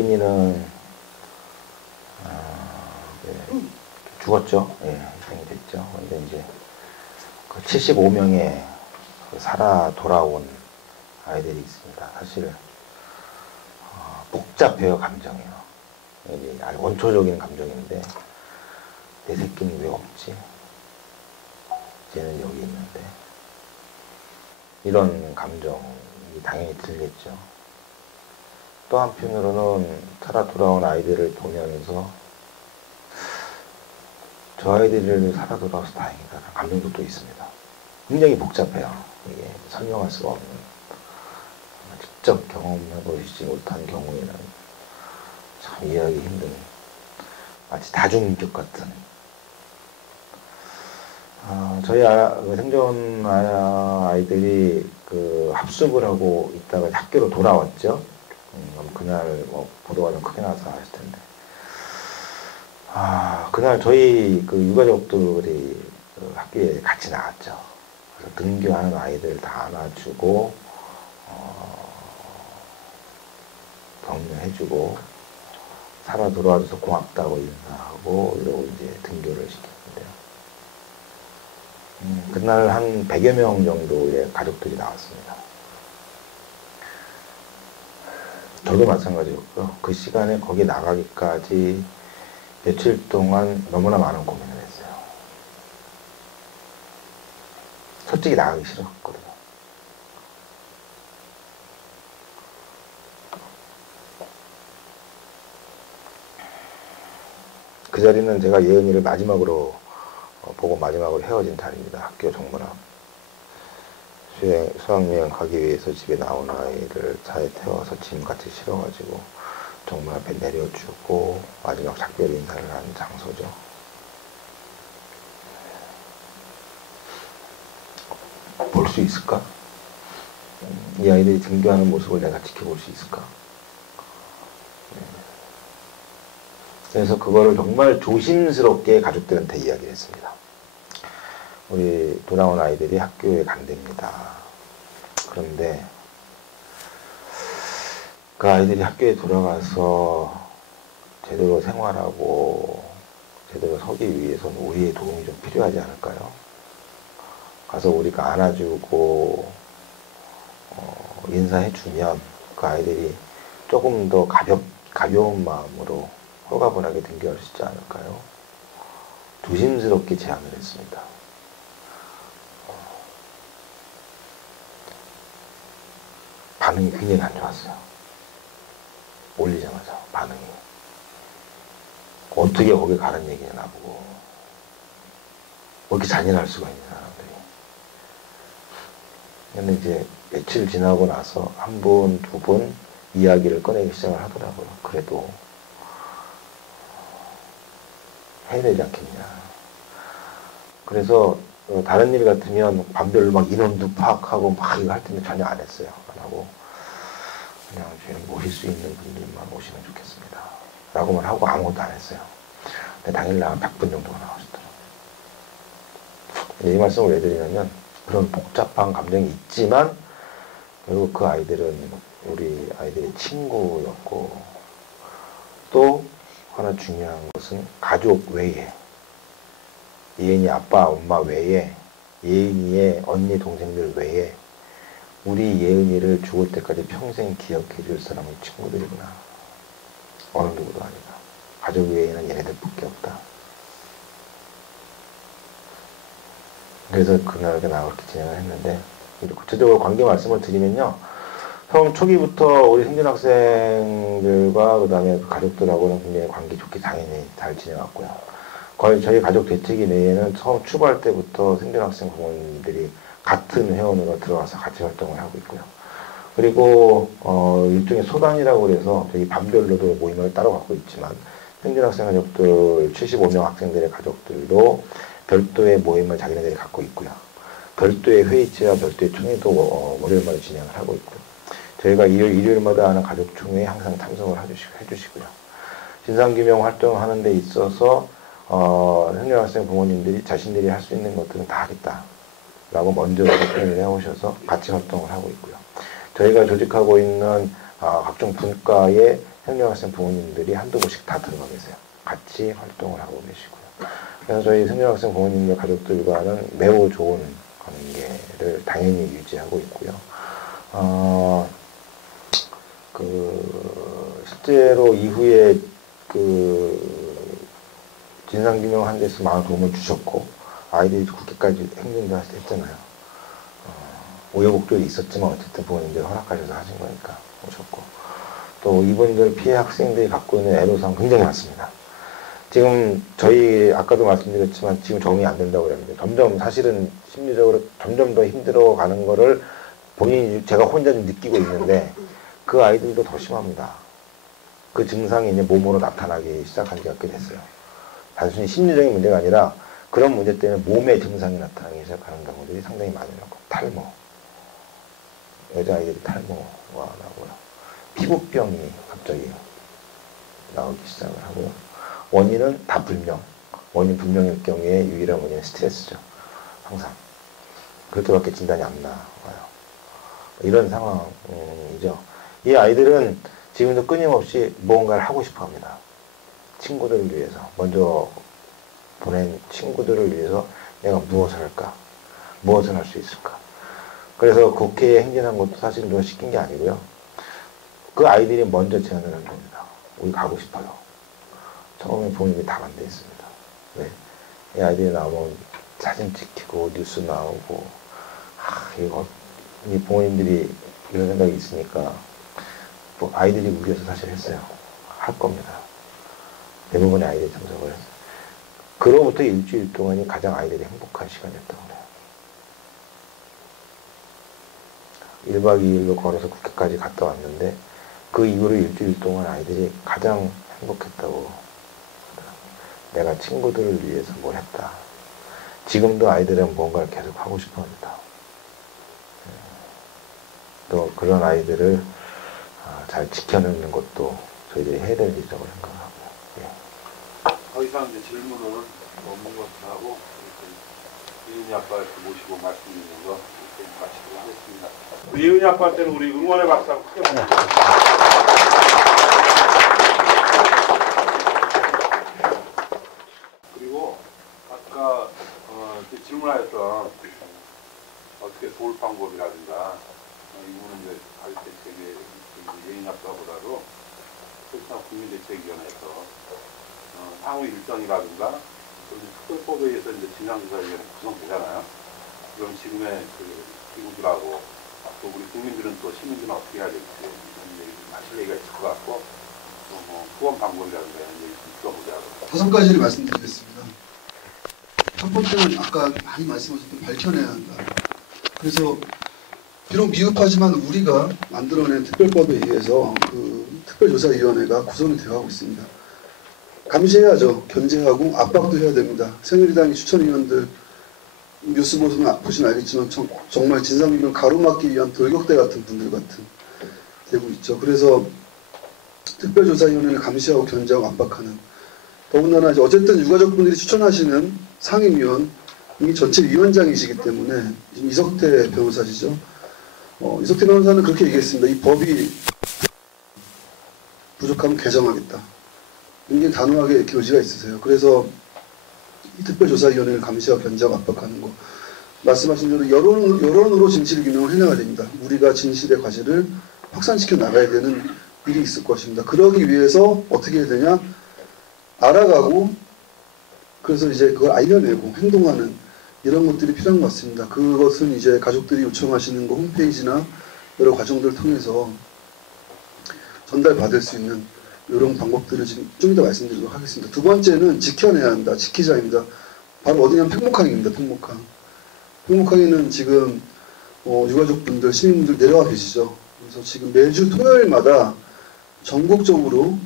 예은이는 네, 죽었죠. 예, 희생이 됐죠. 근데 이제 그 75명의 살아 돌아온 아이들이 있습니다. 사실 복잡해요, 감정이요. 이게 아주 원초적인 감정인데 내 새끼는 왜 없지? 쟤는 여기 있는데 이런 감정이 당연히 들겠죠. 또 한편으로는 살아 돌아온 아이들을 보면서 저 아이들을 살아 돌아와서 다행이다라는 감정도 또 있습니다. 굉장히 복잡해요. 이게 설명할 수가 없는, 직접 경험해보시지 못한 경우에는 참 이해하기 힘든, 마치 다중인격 같은. 저희 생존 아이들이 그 합숙을 하고 있다가 학교로 돌아왔죠. 그날 뭐 보도가 좀 크게 나서 아실 텐데. 그날 저희 그 유가족들이 그 학교에 같이 나왔죠. 그래서 등교하는 아이들 다 안아주고, 격려해주고, 살아 돌아와줘서 고맙다고 인사하고, 이러고 이제 등교를 시켰는데요. 그날 한 100여 명 정도의 가족들이 나왔습니다. 저도 마찬가지였고요. 그 시간에 거기 나가기까지 며칠 동안 너무나 많은 고민을 했어요. 솔직히 나가기 싫었거든요. 그 자리는 제가 예은이를 마지막으로 보고 마지막으로 헤어진 자리입니다. 학교 정문앞. 수학여행 가기 위해서 집에 나온 아이를 차에 태워서 짐같이 실어가지고 정문 앞에 내려주고 마지막 작별 인사를 한 장소죠. 볼 수 있을까? 이 아이들이 등교하는 모습을 내가 지켜볼 수 있을까? 그래서 그거를 정말 조심스럽게 가족들한테 이야기를 했습니다. 우리 돌아온 아이들이 학교에 간답니다. 그런데 그 아이들이 학교에 돌아가서 제대로 생활하고 제대로 서기 위해서는 우리의 도움이 좀 필요하지 않을까요? 가서 우리가 안아주고 인사해주면 그 아이들이 조금 더 가벼운 마음으로 홀가분하게 등교할 수 있지 않을까요? 조심스럽게 제안을 했습니다. 반응이 굉장히 안 좋았어요. 올리자마자 반응이. 어떻게 거기 가는 얘기냐 나보고. 왜 이렇게 잔인할 수가 있냐 사람들이. 근데 이제 며칠 지나고 나서 한 분, 두 분 이야기를 꺼내기 시작을 하더라고요. 그래도 해야 되지 않겠냐. 그래서 다른 일 같으면 반별로 막 인원도 파악하고 막 이거 할 텐데 전혀 안 했어요. 안 하고 그냥 저희 모실 수 있는 분들만 오시면 좋겠습니다. 라고만 하고 아무것도 안 했어요. 근데 당일날 100분 정도가 나오셨더라고요. 이 말씀을 왜 드리냐면 그런 복잡한 감정이 있지만 결국 그 아이들은 우리 아이들의 친구였고 또 하나 중요한 것은 가족 외에 예은이 아빠 엄마 외에 예은이의 언니 동생들 외에 우리 예은이를 죽을 때까지 평생 기억해 줄 사람은 친구들이구나. 어느 누구도 아니다. 가족 외에는 얘네들밖에 없다. 그래서 그날에 나 그렇게 진행을 했는데 구체적으로 관계 말씀을 드리면요. 처음 초기부터 우리 생존 학생들과 그 다음에 가족들하고는 굉장히 관계 좋게 당연히 잘 지내왔고요. 거의 저희 가족 대책위 내에는 처음 출발할 때부터 생존 학생 부모님들이 같은 회원으로 들어와서 같이 활동을 하고 있고요. 그리고 일종의 소단이라고 해서 저희 반별로도 모임을 따로 갖고 있지만 생존 학생 가족들 75명 학생들의 가족들도 별도의 모임을 자기네들이 갖고 있고요. 별도의 회의체와 별도의 총회도 월요일마다 진행을 하고 있고요. 저희가 일요일마다 하는 가족총회에 항상 참석을 해주시고요. 진상규명 활동을 하는 데 있어서 생존학생 부모님들이 자신들이 할 수 있는 것들은 다 하겠다 라고 먼저 표현을 해오셔서 같이 활동을 하고 있고요. 저희가 조직하고 있는 각종 분과의 생존학생 부모님들이 한두 분씩 다 들어가 계세요. 같이 활동을 하고 계시고요. 그래서 저희 생존학생 부모님들 가족들과는 매우 좋은 관계를 당연히 유지하고 있고요. 실제로 이후에 진상규명한 데서 많은 도움을 주셨고, 아이들이 그렇게까지 행동도 했잖아요. 우여곡절이 있었지만 어쨌든 부모님들이 허락하셔서 하신 거니까 오셨고, 또 이분들 피해 학생들이 갖고 있는 애로사항 굉장히 많습니다. 지금 저희 아까도 말씀드렸지만 지금 적응이 안 된다고 그랬는데 점점 사실은 심리적으로 점점 더 힘들어가는 거를 본인이 제가 혼자 좀 느끼고 있는데 그 아이들도 더 심합니다. 그 증상이 이제 몸으로 나타나기 시작한 지가 꽤 됐어요. 단순히 심리적인 문제가 아니라 그런 문제 때문에 몸의 증상이 나타나기 시작하는 경우들이 상당히 많아요. 탈모, 여자아이들이 탈모가 나고요. 피부병이 갑자기 나오기 시작을 하고요. 원인은 다 불명. 원인 불명일 경우에 유일한 원인은 스트레스죠. 항상. 그렇게밖에 진단이 안 나와요. 이런 상황이죠. 이 아이들은 지금도 끊임없이 무언가를 하고 싶어 합니다. 친구들을 위해서. 먼저 보낸 친구들을 위해서 내가 무엇을 할까? 무엇을 할 수 있을까? 그래서 국회에 행진한 것도 사실 누가 시킨 게 아니고요. 그 아이들이 먼저 제안을 한 겁니다. 우리 가고 싶어요. 처음에 부모님이 다 반대했습니다. 왜? 이 아이들이 나오면 사진 찍히고 뉴스 나오고 이거 이 부모님들이 이런 생각이 있으니까 뭐 아이들이 우겨서 사실 했어요. 할 겁니다. 대부분의 아이들이 참석을 했어요. 그로부터 일주일 동안이 가장 아이들이 행복한 시간이었다고 그래요. 1박 2일로 걸어서 국회까지 갔다 왔는데 그 이후로 일주일 동안 아이들이 가장 행복했다고. 내가 친구들을 위해서 뭘 했다. 지금도 아이들은 뭔가를 계속 하고 싶어 합니다. 또 그런 아이들을 잘 지켜내는 것도 저희들이 해야 될 일이라고 생각하고요. 예. 더 이상 이제 질문은 없는 것 하고 이은희 아빠를 모시고 말씀드리는 거 이렇게 마치도록 하겠습니다. 우리 이은희 아빠한테는 우리 응원의 박수 한번 크게 보내드립니다. 그리고 아까 질문하였던 어떻게 도울 방법이라든가 이 부분은 이제 가족대책의 예인 아빠보다도 설상 국민대책위원회에서 향후 일정이라든가 특별법에 의해서 이제 진상조사위원회 구성되잖아요. 그럼 지금의 기구들하고 또 우리 국민들은 또 시민들은 어떻게 해야 될지 이런 얘기 하실 얘기가 있을 것 같고 또 뭐 후원 방법이라든가 이런 얘기 좀 들어보자고. 5가지를 말씀드리겠습니다. 첫 번째는 아까 많이 말씀하셨던 밝혀내야 한다. 그래서 비록 미흡하지만 우리가 만들어낸 특별법에 의해서 그 특별조사위원회가 구성이 되어가고 있습니다. 감시해야죠. 견제하고 압박도 해야 됩니다. 새누리당의 추천위원들 뉴스 보시면 알겠지만 정말 진상규명 가로막기 위한 돌격대 같은 분들 같은 되고 있죠. 그래서 특별조사위원회를 감시하고 견제하고 압박하는, 더군다나 이제 어쨌든 유가족분들이 추천하시는 상임위원 이 전체 위원장이시기 때문에 지금 이석태 변호사시죠. 이석태 변호사는 그렇게 얘기했습니다. 이 법이 부족하면 개정하겠다. 굉장히 단호하게 이렇게 의지가 있으세요. 그래서 이 특별조사위원회를 감시하고 견제하고 압박하는 거, 말씀하신 대로 여론으로 진실 규명을 해나가야 됩니다. 우리가 진실의 과실을 확산시켜 나가야 되는 일이 있을 것입니다. 그러기 위해서 어떻게 해야 되냐? 알아가고 그래서 이제 그걸 알려내고 행동하는 이런 것들이 필요한 것 같습니다. 그것은 이제 가족들이 요청하시는 거 홈페이지나 여러 과정들을 통해서 전달받을 수 있는 이런 방법들을 지금 좀 이따 말씀드리도록 하겠습니다. 두 번째는 지켜내야 한다. 지키자입니다. 바로 어디냐면 팽목항입니다. 팽목항. 팽목항에는 지금 유가족분들, 시민분들 내려와 계시죠. 그래서 지금 매주 토요일마다 전국적으로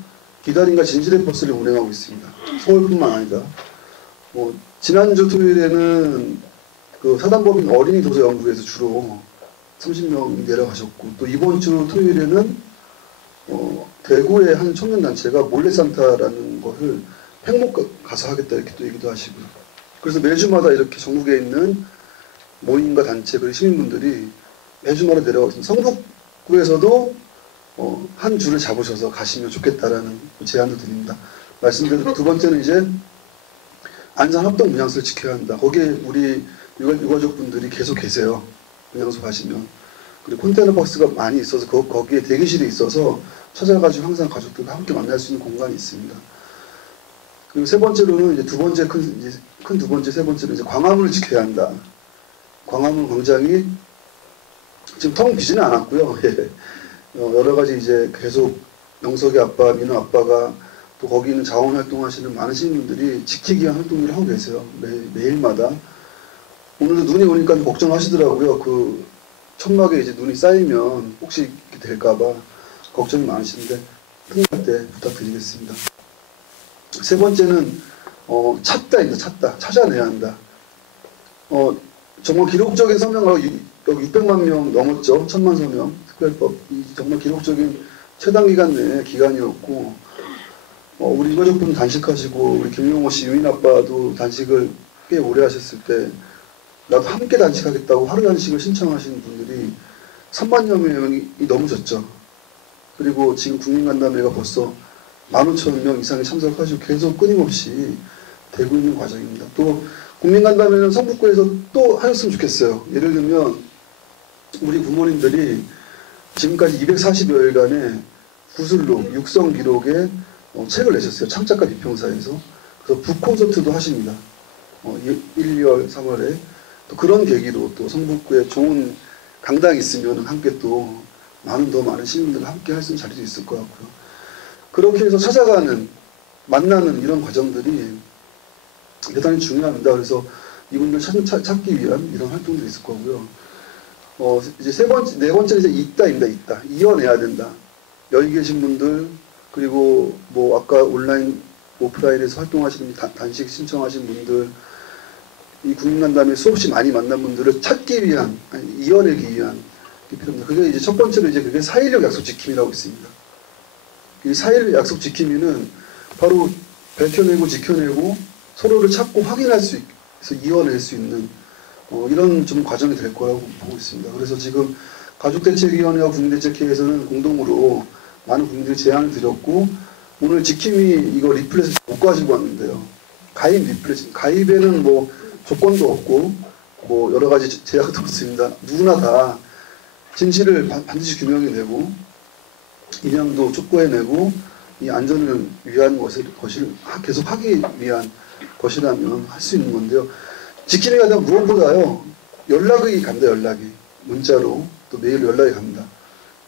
기다림과 진실의 버스를 운행하고 있습니다. 서울뿐만 아니라 지난주 토요일에는 그 사단법인 어린이 도서연구에서 주로 30명이 내려가셨고, 또 이번 주 토요일에는 대구의 한 청년단체가 몰래산타라는 것을 팽목 가서 하겠다 이렇게 또 얘기도 하시고요. 그래서 매주마다 이렇게 전국에 있는 모임과 단체 그리고 시민분들이 매주마다 내려가고 있습니다. 성북구에서도 한 줄을 잡으셔서 가시면 좋겠다라는 제안도 드립니다. 말씀드린 두 번째는 이제 안산합동 문양소를 지켜야 한다. 거기에 우리 유가족분들이 계속 계세요. 문양소 가시면. 그리고 컨테이너 박스가 많이 있어서 거기에 대기실이 있어서 찾아가지고 항상 가족들과 함께 만날 수 있는 공간이 있습니다. 그리고 세 번째로는 이제 두 번째 세 번째는 이제 광화문을 지켜야 한다. 광화문 광장이 지금 텅 비지는 않았고요. 예. 여러 가지 이제 계속 영석이 아빠, 민호 아빠가 또 거기 있는 자원 활동하시는 많은 시민분들이 지키기 위한 활동들을 하고 계세요. 매일마다. 오늘도 눈이 오니까 걱정하시더라고요. 그 천막에 이제 눈이 쌓이면 혹시 이렇게 될까봐 걱정이 많으신데 끝날 때 부탁드리겠습니다. 세 번째는 찾다. 찾아내야 한다. 정말 기록적인 서명하고 여기 600만 명 넘었죠. 1000만 서명 특별법. 정말 기록적인 최단 기간 내의 기간이었고 우리 유가족분 단식하시고 우리 김용호 씨 유인 아빠도 단식을 꽤 오래 하셨을 때 나도 함께 단식하겠다고 하루 단식을 신청하시는 분들이 3만여 명이 넘으셨죠. 그리고 지금 국민간담회가 벌써 15,000명 이상이 참석하시고 계속 끊임없이 되고 있는 과정입니다. 또 국민간담회는 성북구에서 또 하셨으면 좋겠어요. 예를 들면 우리 부모님들이 지금까지 240여일간의 구슬록, 육성 기록에 책을 내셨어요. 창작가 비평사에서. 그래서 북콘서트도 하십니다. 1, 2월, 3월에. 또 그런 계기로 또 성북구에 좋은 강당이 있으면 함께 또 더 많은 시민들과 함께 할 수 있는 자리도 있을 것 같고요. 그렇게 해서 찾아가는, 만나는 이런 과정들이 대단히 중요합니다. 그래서 이분들 찾기 위한 이런 활동도 있을 거고요. 이제 네 번째는 이제 있다. 이어내야 된다. 여기 계신 분들, 그리고 뭐 아까 온라인, 오프라인에서 활동하시는 단식 신청하신 분들, 이 국민간담회 수없이 많이 만난 분들을 찾기 위한, 이어내기 위한 게 필요합니다. 그게 이제 첫 번째로 이제 그게 4.16 약속 지킴이라고 있습니다. 이 4.16 약속 지킴이는 바로 밝혀내고 지켜내고 서로를 찾고 확인할 수 있어서 이어낼 수 있는 이런 좀 과정이 될 거라고 보고 있습니다. 그래서 지금 가족대책위원회와 국민대책회에서는 공동으로 많은 국민들이 제안을 드렸고 오늘 지킴이 이거 리플렛을 못 가지고 왔는데요. 가입 리플렛, 가입에는 뭐 조건도 없고 뭐 여러 가지 제약도 없습니다. 누구나 다 진실을 반드시 규명해 내고 인양도 촉구해내고 이 안전을 위한 것을 계속 하기 위한 것이라면 할 수 있는 건데요. 지킴이가 되면 무엇보다요. 연락이 갑니다. 연락이. 문자로 또 메일로 연락이 갑니다.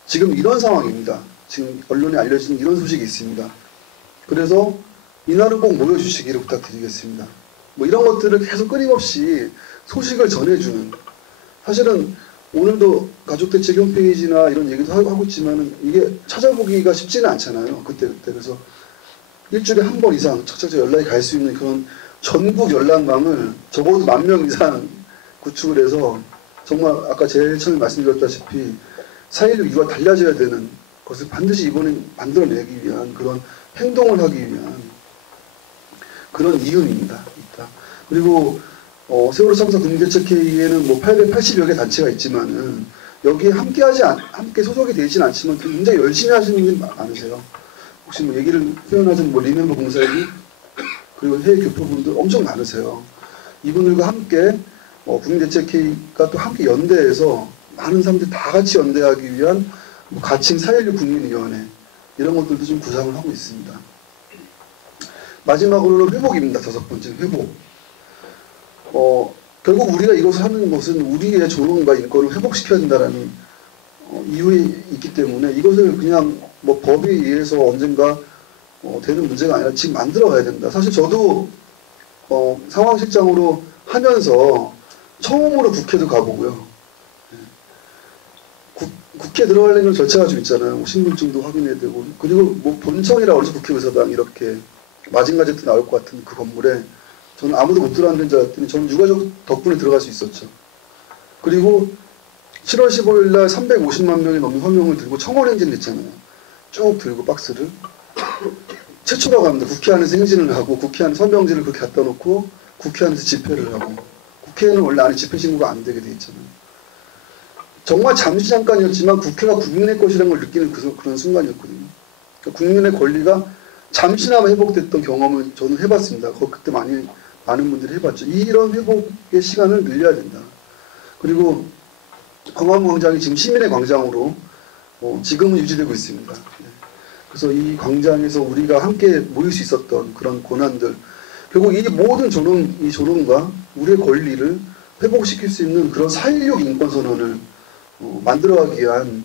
지금 이런 상황입니다. 지금 언론에 알려진 이런 소식이 있습니다. 그래서 이날은 꼭 모여주시기를 부탁드리겠습니다. 뭐 이런 것들을 계속 끊임없이 소식을 전해주는 사실은 오늘도 가족대책 홈페이지나 이런 얘기도 하고 있지만 이게 찾아보기가 쉽지는 않잖아요. 그때. 그래서 일주일에 한 번 이상 착착 연락이 갈 수 있는 그런 전국 연락망을 적어도 10,000명 이상 구축을 해서 정말 아까 제일 처음에 말씀드렸다시피 4.16 이후가 달라져야 되는 것을 반드시 이번에 만들어내기 위한 그런 행동을 하기 위한 그런 이유입니다. 그리고 세월호 참사 국민대책회의에는 뭐 880여 개 단체가 있지만은 여기에 함께 소속이 되진 않지만 굉장히 열심히 하시는 분이 많으세요. 혹시 뭐 얘기를 표현하자면 뭐 리멤버 공사회의 그리고 해외 교포분들 엄청 많으세요. 이분들과 함께 국민대책회의가 또 함께 연대해서 많은 사람들이 다 같이 연대하기 위한 뭐 가칭 4.16 국민위원회 이런 것들도 좀 구상을 하고 있습니다. 마지막으로는 회복입니다. 5번째 회복. 결국 우리가 이것을 하는 것은 우리의 존엄과 인권을 회복시켜야 된다는 이유에 있기 때문에 이것을 그냥 뭐 법에 의해서 언젠가 되는 문제가 아니라 지금 만들어 가야 된다. 사실 저도 상황실장으로 하면서 처음으로 국회도 가보고요. 국회 들어가려면 절차가 좀 있잖아요. 뭐 신분증도 확인해야 되고 그리고 뭐 본청이라고 그러죠. 국회의사당 이렇게 마징가제트 나올 것 같은 그 건물에 저는 아무도 못 들어왔는 줄 알았더니 저는 유가족 덕분에 들어갈 수 있었죠. 그리고 7월 15일 날 350만 명이 넘는 서명을 들고 청원행진 했잖아요. 쭉 들고 박스를. 최초라고 합니다. 국회 안에서 행진을 하고 국회 안에 서명지를 그렇게 갖다 놓고 국회 안에서 집회를 하고 국회에는 원래 안에 집회 신고가 안 되게 돼 있잖아요. 정말 잠시 잠깐이었지만 국회가 국민의 것이라는 걸 느끼는 그런 순간이었거든요. 그러니까 국민의 권리가 잠시나마 회복됐던 경험을 저는 해봤습니다. 그때 많은 분들이 해봤죠. 이런 회복의 시간을 늘려야 된다. 그리고 광화문 광장이 지금 시민의 광장으로 지금은 유지되고 있습니다. 그래서 이 광장에서 우리가 함께 모일 수 있었던 그런 고난들, 결국 이 모든 조롱과 우리의 권리를 회복시킬 수 있는 그런 4.16 인권선언을 만들어가기 위한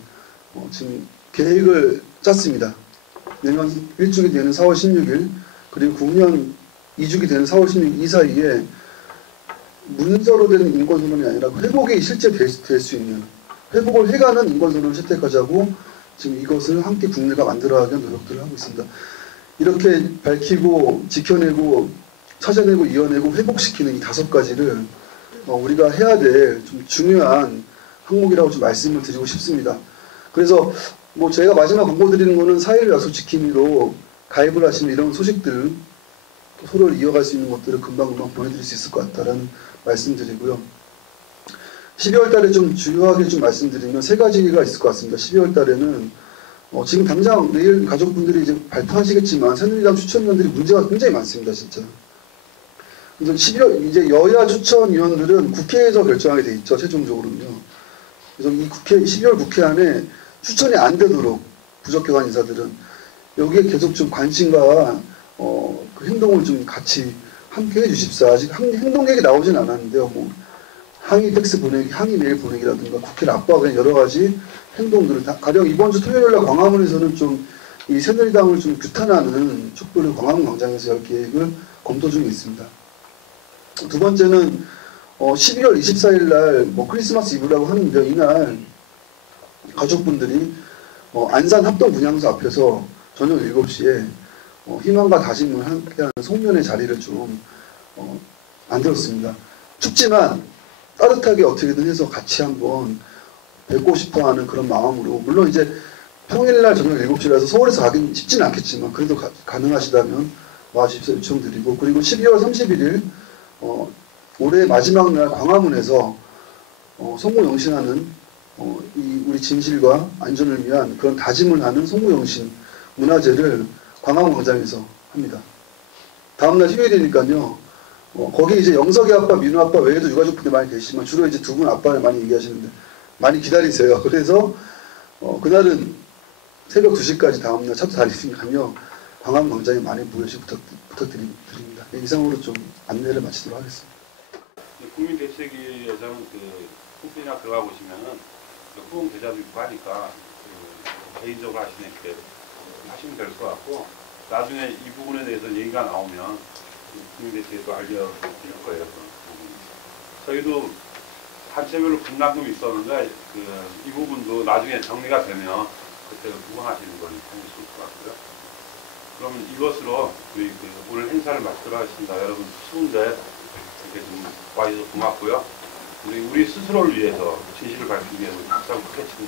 지금 계획을 짰습니다. 내년 1주기 되는 4월 16일 그리고 9년 2주기 되는 4월 16일 이 사이에 문서로 된 인권선언이 아니라 회복이 실제 될 수 있는 회복을 해가는 인권선언을 채택하자고 지금 이것을 함께 국내가 만들어가기 위한 노력들을 하고 있습니다. 이렇게 밝히고 지켜내고 찾아내고 이어내고 회복시키는 이 5가지를 우리가 해야 될 좀 중요한 항목이라고 좀 말씀을 드리고 싶습니다. 그래서 뭐 제가 마지막 광고 드리는 거는 4.16 약속 지킴이로 가입을 하시면 이런 소식들 서로를 이어갈 수 있는 것들을 금방금방 보내드릴 수 있을 것 같다라는 말씀드리고요. 12월 달에 좀 주요하게 좀 말씀드리면 3가지가 있을 것 같습니다. 12월 달에는 지금 당장 내일 가족분들이 이제 발표하시겠지만 새누리당 추천위원들이 문제가 굉장히 많습니다. 진짜. 그래서 12월 이제 여야 추천위원들은 국회에서 결정하게 돼 있죠. 최종적으로는요. 그래서 이 12월 국회 안에 추천이 안 되도록 부적격한 인사들은 여기에 계속 좀 관심과 그 행동을 좀 같이 함께 해주십사. 아직 행동 계획이 나오진 않았는데요. 뭐 항의 팩스 보내기, 항의 메일 보내기라든가 국회를 압박하는 여러 가지 행동들을 가령 이번 주 토요일날 광화문에서는 좀 이 새누리당을 좀 규탄하는 촛불을 광화문 광장에서 열 계획을 검토 중에 있습니다. 두 번째는 12월 24일 날 뭐 크리스마스 이브라고 하는데 이날 가족분들이 안산 합동분향소 앞에서 저녁 7시에 희망과 다짐을 함께하는 송년회 자리를 좀 만들었습니다. 춥지만 따뜻하게 어떻게든 해서 같이 한번 뵙고 싶어하는 그런 마음으로 물론 이제 평일날 저녁 7시라서 서울에서 가긴 쉽지는 않겠지만 그래도 가능하시다면 와주십시오 요청드리고 그리고 12월 31일 올해 마지막 날 광화문에서 송무영신하는 이 우리 진실과 안전을 위한 그런 다짐을 하는 송무영신 문화제를 광화문 광장에서 합니다. 다음날 휴일이니까요. 거기 이제 영석이 아빠, 민우 아빠 외에도 유가족분들 많이 계시지만 주로 이제 두 분 아빠를 많이 얘기하시는데 많이 기다리세요. 그래서 그날은 새벽 2시까지 다음날 차도 다니시면요. 광화문 광장에 많이 모여주시고 부탁드립니다. 이상으로 좀 안내를 마치도록 하겠습니다. 국민대책위에서는 홈페이지나 들어가 보시면은 후원 계좌도 있고 하니까 개인적으로 하시는 하시면 될 것 같고 나중에 이 부분에 대해서 얘기가 나오면 국민대책위에도 알려드릴 거예요. 저희도 단체별로 분담금이 있었는데 이 부분도 나중에 정리가 되면 그때 후원하시는 걸 할 수 있을 것 같고요. 그러면 이것으로 우리 오늘 행사를 마치도록 하겠습니다. 여러분 추운데 이렇게 좀 와주셔서 고맙고요. 우리 스스로를 위해서 진실을 밝히기 위해서 박수 한번 크게 치고